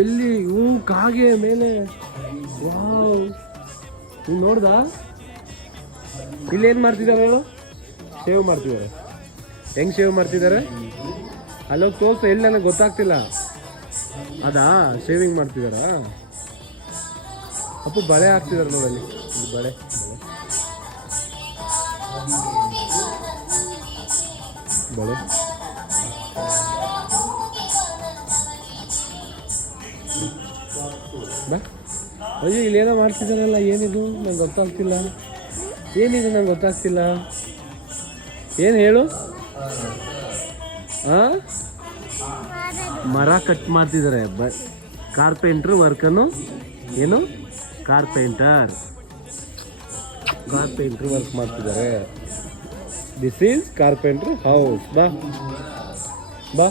ಎಲ್ಲಿ ಕಾಗೆ ಮೇಲೆ. ವಾವ್, ನೀನು ನೋಡ್ದ? ಇಲ್ಲಿ ಏನು ಮಾಡ್ತಿದ್ದಾರೆ ಹೇಳು? ಶೇವ್ ಮಾಡ್ತಿದ್ದಾರೆ. ಹೆಂಗ್ ಶೇವ್ ಮಾಡ್ತಿದ್ದಾರೆ? ಅಲ್ಲೋಗಿ ತೋರ್ಸು, ಎಲ್ಲಿ ನನಗೆ ಗೊತ್ತಾಗ್ತಿಲ್ಲ. ಅದಾ ಶೇವಿಂಗ್ ಮಾಡ್ತಿದಾರಾ? ಅಪ್ಪು ಬಳೆ ಹಾಕ್ತಿದ್ದಾರೆ ನೋಡಲ್ಲಿ, ಇದು ಬಳೆ. ಬಳೆ ಬಾ. ಅಯ್ಯೋ, ಇಲ್ಲೇನೋ ಮಾಡ್ತಿದ್ದಾರಲ್ಲ, ಏನಿದು ನಂಗೆ ಗೊತ್ತಾಗ್ತಿಲ್ಲ. ಏನಿದು ನಂಗೆ ಗೊತ್ತಾಗ್ತಿಲ್ಲ. ಏನು ಹೇಳು? ಹಾಂ, ಮರ ಕಟ್ ಮಾಡ್ತಿದ್ದಾರೆ. ಕಾರ್ಪೆಂಟ್ರ್ ವರ್ಕನ್ನು ಏನು? ಕಾರ್ಪೆಂಟರ್ ವರ್ಕ್ ಮಾಡ್ತಿದ್ದಾರೆ. This is carpenter house. ಬಾ ಬಾ.